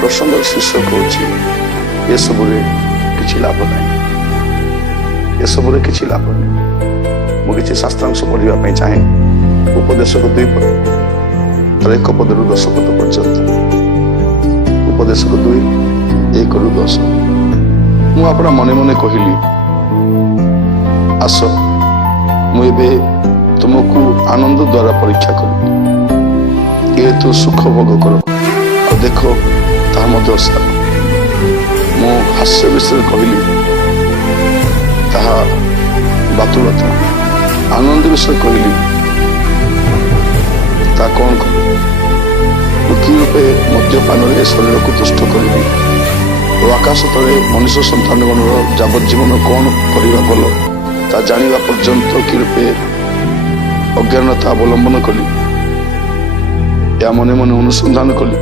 ପ୍ରସଙ୍ଗର ଶୀର୍ଷକ ହେଉଛି ଏସବୁରେ କିଛି ଲାଭ ନାହିଁ, ଏସବୁରେ କିଛି ଲାଭ ନାହିଁ। ମୁଁ କିଛି ଶାସ୍ତ୍ରାଂଶ ପଢ଼ିବା ପାଇଁ ଚାହେଁ। ଉପଦେଶକ 2 ପଦ, 1 ପଦରୁ 10 ପଦ ପର୍ଯ୍ୟନ୍ତ। ଉପଦେଶକ 2, 1ରୁ 10। ମୁଁ ଆପଣ ମନେ ମନେ କହିଲି, ଆସ ମୁଁ ଏବେ ତୁମକୁ ଆନନ୍ଦ ଦ୍ୱାରା ପରୀକ୍ଷା କରିବି। ଯେହେତୁ ସୁଖ ଭୋଗ କର ଆଉ ଦେଖ ତାହା ମଧ୍ୟ ସାର। ମୁଁ ହାସ୍ୟ ବିଷୟରେ କହିଲି, ତାହା ବାତୁଳତା। ଆନନ୍ଦ ବିଷୟରେ କହିଲି, ତାହା କ'ଣ କରିବି? ମୁଁ କି ରୂପେ ମଦ୍ୟପାନରେ ଶରୀରକୁ ତୁଷ୍ଟ କରିବି ଓ ଆକାଶ ତଳେ ମଣିଷ ସନ୍ତାନଗଣର ଯାବଜ୍ଜୀବନ କ'ଣ କରିବା ଭଲ ତା ଜାଣିବା ପର୍ଯ୍ୟନ୍ତ କି ରୂପେ ଅଜ୍ଞାନତା ଅବଲମ୍ବନ କଲି, ଏହା ମନେ ମନେ ଅନୁସନ୍ଧାନ କଲି।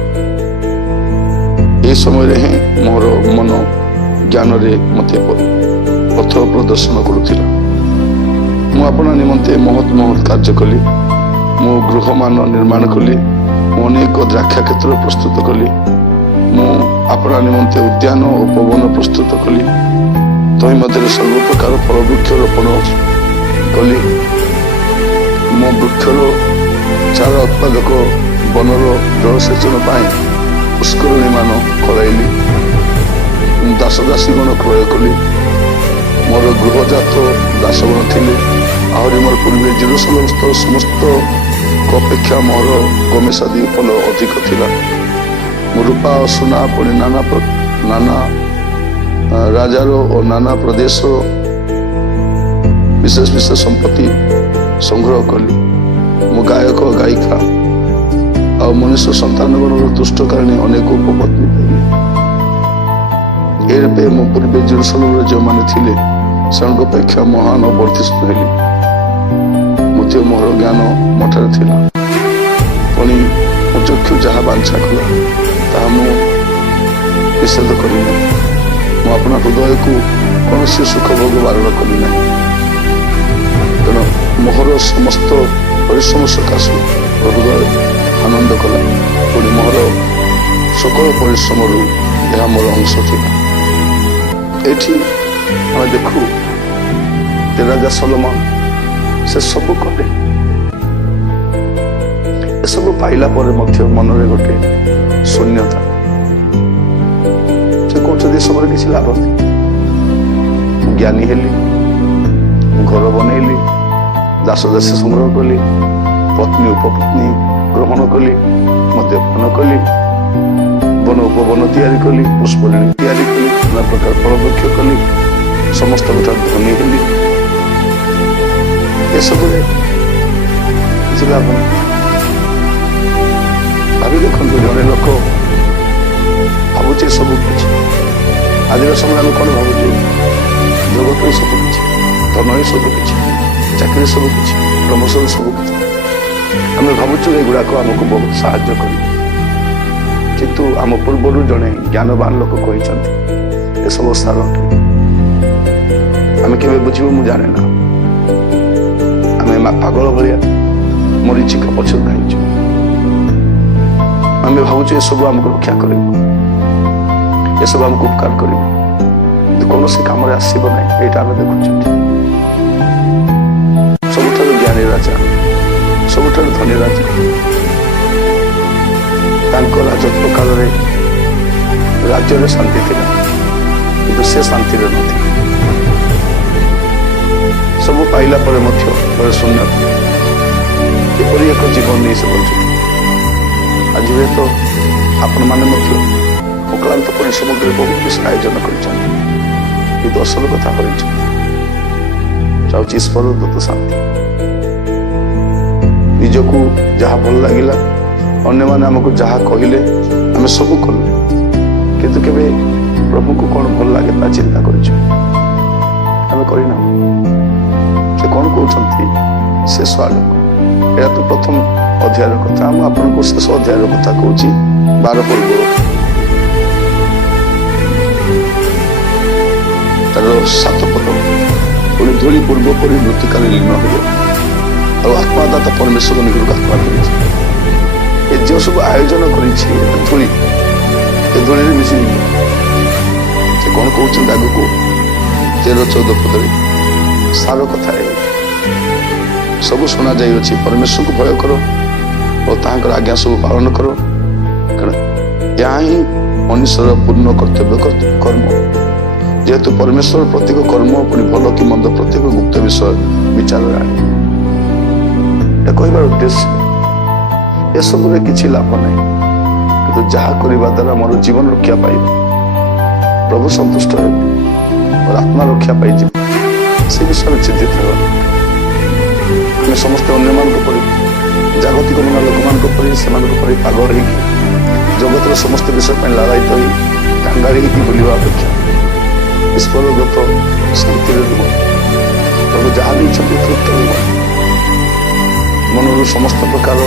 ଏହି ସମୟରେ ହିଁ ମୋର ମନ ଜ୍ଞାନରେ ମୋତେ ପଥ ପ୍ରଦର୍ଶନ କରୁଥିଲା। ମୁଁ ଆପଣା ନିମନ୍ତେ ମହତ୍ କାର୍ଯ୍ୟ କଲି। ମୁଁ ଗୃହମାନ ନିର୍ମାଣ କଲି। ମୁଁ ଅନେକ ଦ୍ରାକ୍ଷା କ୍ଷେତ୍ର ପ୍ରସ୍ତୁତ କଲି। ମୁଁ ଆପଣା ନିମନ୍ତେ ଉଦ୍ୟାନ ଓ ପବନ ପ୍ରସ୍ତୁତ କଲି। ତହିଁ ମଧ୍ୟରେ ସର୍ବପ୍ରକାର ଫଳ ବୃକ୍ଷ ରୋପଣ କଲି। ମୁଁ ବୃକ୍ଷର ଚାରା ଉତ୍ପାଦକ ବନର ଜଳସେଚନ ପାଇଁ ପୁଷ୍କରଣୀମାନ ଖୋଳାଇଲି। ମୁଁ ଦାସଦାସୀଗଣ କ୍ରୟ କଲି। ମୋର ଗୃହଜାତ ଦାସଗଣ ଥିଲେ। ଆହୁରି ମୋର ପୂର୍ବେ ଜେରୁସାଲେମସ୍ଥ ସମସ୍ତ ଅପେକ୍ଷା ମୋର ଗମେଶାଦି ଫଳ ଅଧିକ ଥିଲା। ମୁଁ ରୂପା ଓ ସୁନା ପୁଣି ନାନା ରାଜାର ଓ ନାନା ପ୍ରଦେଶର ବିଶେଷ ବିଶେଷ ସମ୍ପତ୍ତି ସଂଗ୍ରହ କଲି। ମୁଁ ଗାୟକ ଗାୟିକା ଆଉ ମନୁଷ୍ୟ ସନ୍ତାନଗଣର ତୁଷ୍ଟକାରିଣୀ ଅନେକ ଉପପତ୍ନୀ ପାଇଲି। ଏ ରୂପେ ମୁଁ ପୂର୍ବେ ଜେରୁସାଲେମରେ ଯେଉଁମାନେ ଥିଲେ ସେମାନଙ୍କ ଅପେକ୍ଷା ମହାନ ଓ ବର୍ଦ୍ଧିଷ୍ଣୁ ହେଲି। ମୋତେ ମୋର ଜ୍ଞାନ ମଠାରେ ଥିଲା। ପୁଣି ମୋ ଚକ୍ଷୁ ଯାହା ବାଞ୍ଛା କଲା ତାହା ମୁଁ ନିଷେଧ କଲି ନାହିଁ। ମୁଁ ଆପଣା ହୃଦୟକୁ କୌଣସି ସୁଖ ଭୋଗ ବାରଣ କଲି ନାହିଁ। ତେଣୁ ମୋହର ସମସ୍ତ ପରିଶ୍ରମ ସକାଶୁ ହୃଦୟ ଆନନ୍ଦ କଲା। ପୁଣି ମୋହର ସକଳ ପରିଶ୍ରମରୁ ଏହା ମୋର ଅଂଶ ଥିଲା। ଏଠି ଆମେ ଦେଖୁ ଯେ ରାଜା ସଲୋମନ ସେ ସବୁ କଲେ। ଏସବୁ ପାଇଲା ପରେ ମଧ୍ୟ ମନରେ ଗୋଟେ ଶୂନ୍ୟତା। ସେ କହୁଛନ୍ତି ଏସବୁରେ କିଛି ଲାଭ ନାହିଁ। ମୁଁ ଜ୍ଞାନୀ ହେଲି, ମୁଁ ଘର ବନେଇଲି, ଦାସଦାସୀ ସଂଗ୍ରହ କଲି, ପତ୍ନୀ ଉପପତ୍ନୀ ଗ୍ରହଣ କଲି, ମଦ୍ୟପାନ କଲି, ବନ ଉପବନ ତିଆରି କଲି, ପୁଷ୍ପରିଣୀ ତିଆରି କଲି, ନାନା ପ୍ରକାର ଫଳ ବୃକ୍ଷ କଲି, ସମସ୍ତଙ୍କଠାରୁ ଧନୀ ହେଲି। ଏସବୁରେ କିଛି ଲାଭ ନାହିଁ। ଭାବି ଦେଖନ୍ତୁ, ଜଣେ ଲୋକ ଭାବୁଛି ସବୁ କିଛି। ଆଜିର ସମୟରେ ଆମେ କ'ଣ ଭାବୁଛୁ? ଜଗତ ହିଁ ସବୁ କିଛି, ଧନ ହିଁ ସବୁ କିଛି, ଚାକିରି ସବୁ କିଛି, ପ୍ରମୋସନ ସବୁ କିଛି। ଆମେ ଭାବୁଛୁ ଏଗୁଡ଼ାକ ଆମକୁ ବହୁତ ସାହାଯ୍ୟ କରିବ। କିନ୍ତୁ ଆମ ପୂର୍ବରୁ ଜଣେ ଜ୍ଞାନବାନ ଲୋକ କହିଛନ୍ତି ଏସବୁ ସାର ଅଟେ। ଆମେ କେବେ ବୁଝିବୁ ମୁଁ ଜାଣେ ନା। ଆମେ ପାଗଳ ଭଳିଆ ମରିଚିକା ପଛରେ ଧାଇଁଛୁ। ଆମେ ଭାବୁଛୁ ଏସବୁ ଆମକୁ ରକ୍ଷା କରିବ, ଏସବୁ ଆମକୁ ଉପକାର କରିବ, କିନ୍ତୁ କୌଣସି କାମରେ ଆସିବ ନାହିଁ। ଏଇଟା ଆମେ ଦେଖୁଛୁ। ସବୁଠାରୁ ଜ୍ଞାନୀ ରାଜା, ସବୁଠାରୁ ଧନୀ ରାଜା, ତାଙ୍କ ରାଜତ୍ୱ କାଳରେ ରାଜ୍ୟରେ ଶାନ୍ତି ଥିଲା, କିନ୍ତୁ ସେ ଶାନ୍ତିରେ ନଥିଲା। ସବୁ ପାଇଲା ପରେ ମଧ୍ୟ ଶୂନ୍ୟତା। ଏପରି ଏକ ଜୀବନ ନେଇ ସେ ବଞ୍ଚୁଥିଲେ। ଆଜି ହୁଏତ ଆପଣମାନେ ମଧ୍ୟ ଅକ୍ଳାନ୍ତ ପରିଶ୍ରମ କରି ବହୁତ କିଛି ଆୟୋଜନ କରିଛନ୍ତି, କିନ୍ତୁ ଅସଲ କଥା କରିଛନ୍ତି ଚାହୁଁଛି ଈଶ୍ୱର ଦତ୍ତ ଶାନ୍ତି। ନିଜକୁ ଯାହା ଭଲ ଲାଗିଲା, ଅନ୍ୟମାନେ ଆମକୁ ଯାହା କହିଲେ ଆମେ ସବୁ କଲୁ, କିନ୍ତୁ କେବେ ପ୍ରଭୁଙ୍କୁ କ'ଣ ଭଲ ଲାଗେ ତା ଚିନ୍ତା କରିଛୁ? ଆମେ କରିନାହୁଁ। ସେ କ'ଣ କହୁଛନ୍ତି ଶେଷ ଆଡ଼କୁ? ଏହା ତ ପ୍ରଥମ ଅଧ୍ୟାୟର କଥା। ମୁଁ ଆପଣଙ୍କୁ ଶେଷ ଅଧ୍ୟାୟର କଥା କହୁଛି, 12 ପୂର୍ବରୁ ତାର 7 ପଦ। ପୁଣି ଧୂଳି ପୂର୍ବ ପରି ମୃତ୍ତିକାରେ ଲୀନ ହେବ ଆଉ ଆତ୍ମାଦାତା ପରମେଶ୍ୱର ନିକଟକୁ ଆତ୍ମା କରିଛି। ଏ ଯେଉଁ ସବୁ ଆୟୋଜନ କରିଛି ଧୂଳି, ଏ ଧୂଳିରେ ମିଶିଯିବ। ସେ କଣ କହୁଛନ୍ତି ଆଗକୁ 13-14 ପଦରେ ସାର କଥା ସବୁ ଶୁଣା ଯାଇଅଛି, ପରମେଶ୍ୱରଙ୍କୁ ଭୟ କର ଓ ତାହାଙ୍କର ଆଜ୍ଞା ସବୁ ପାଳନ କର, କାରଣ ଏହା ହିଁ ମନୁଷ୍ୟର ପୂର୍ଣ୍ଣ କର୍ତ୍ତବ୍ୟ କର୍ମ। ଯେହେତୁ ପରମେଶ୍ୱର ପ୍ରତ୍ୟେକ କର୍ମ ପୁଣି ଭଲ କି ମନ୍ଦ ପ୍ରତ୍ୟେକ ଗୁପ୍ତ ବିଷୟ ବିଚାରରେ ଆଣେ। ଏହା କହିବାର ଉଦ୍ଦେଶ୍ୟ ଏସବୁରେ କିଛି ଲାଭ ନାହିଁ, କିନ୍ତୁ ଯାହା କରିବା ଦ୍ୱାରା ମୋର ଜୀବନ ରକ୍ଷା ପାଇବ, ପ୍ରଭୁ ସନ୍ତୁଷ୍ଟ ହେବେ, ମୋର ଆତ୍ମା ରକ୍ଷା ପାଇଯିବ, ସେ ବିଷୟରେ ଚିନ୍ତିତ ହେବା। ଆମେ ସମସ୍ତେ ଅନ୍ୟମାନଙ୍କ ପରି ଜାଗତିକ ମନା ଲୋକମାନଙ୍କ ପରି ସେମାନଙ୍କ ପରି ପାଗଳ ହେଇକି ଜଗତର ସମସ୍ତ ବିଷୟ ପାଇଁ ଲାଳାୟିତ ହୋଇ କାଙ୍ଗାଳି ହେଇକି ବୁଲିବା ଅପେକ୍ଷା ଈଶ୍ୱରଗତ ଶାନ୍ତିରେ ରୁହ। ପ୍ରଭୁ ଯାହା ଦେଇଛନ୍ତି ତୃପ୍ତ ରୁହ। ମନରୁ ସମସ୍ତ ପ୍ରକାର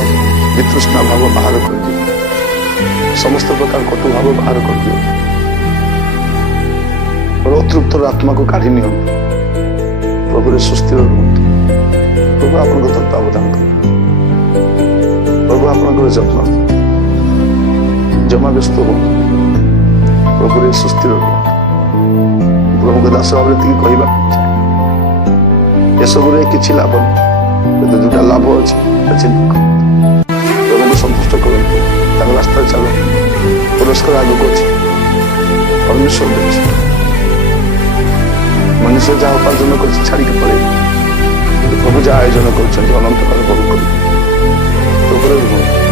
ବିତୃଷ୍ଣା ଭାବ ବାହାର କରିଦିଅ, ସମସ୍ତ ପ୍ରକାର କଟୁ ଭାବ ବାହାର କରିଦିଅ। ଅତୃପ୍ତର ଆତ୍ମାକୁ କାଢି ନିଅନ୍ତୁ, ପ୍ରଭୁରେ ସୁସ୍ଥିର ରୁହନ୍ତୁ। ପ୍ରଭୁ ଆପଣଙ୍କ ତତ୍ତ୍ୱାବଧାନ କରନ୍ତୁ, ପ୍ରଭୁ ଆପଣଙ୍କର ଯତ୍ନ, ଜମା ବ୍ୟସ୍ତ ହୁଅନ୍ତୁ, ପ୍ରଭୁରେ ସୁସ୍ଥିର ରୁହନ୍ତୁ। ପ୍ରଭୁଙ୍କ ଦାସ ଭାବରେ ଟିକେ କହିବାକୁ ଚାହେଁ, ଏସବୁରେ କିଛି ଲାଭ ନାହିଁ, କିନ୍ତୁ ଯୋଉଟା ଲାଭ ଅଛି ଚିନ୍ତା କରନ୍ତୁ, ପ୍ରଭୁଙ୍କୁ ସନ୍ତୁଷ୍ଟ କରନ୍ତୁ, ତାଙ୍କ ରାସ୍ତାରେ ଚାଲନ୍ତୁ। ପୁରସ୍କାର ଆଗକୁ ଅଛି, ପରମେଶ୍ୱର ଦେଉଛି। ମନୁଷ୍ୟ ଯାହା ଉପାର୍ଜନ କରିଛି ଛାଡ଼ିକି ପଳେଇବ, ପ୍ରଭୁ ଯାହା ଆୟୋଜନ କରୁଛନ୍ତି ଅନନ୍ତକାଳ ପ୍ରଭୁ କରିବେ। ପ୍ରଭୁରେ ରୁହନ୍ତୁ।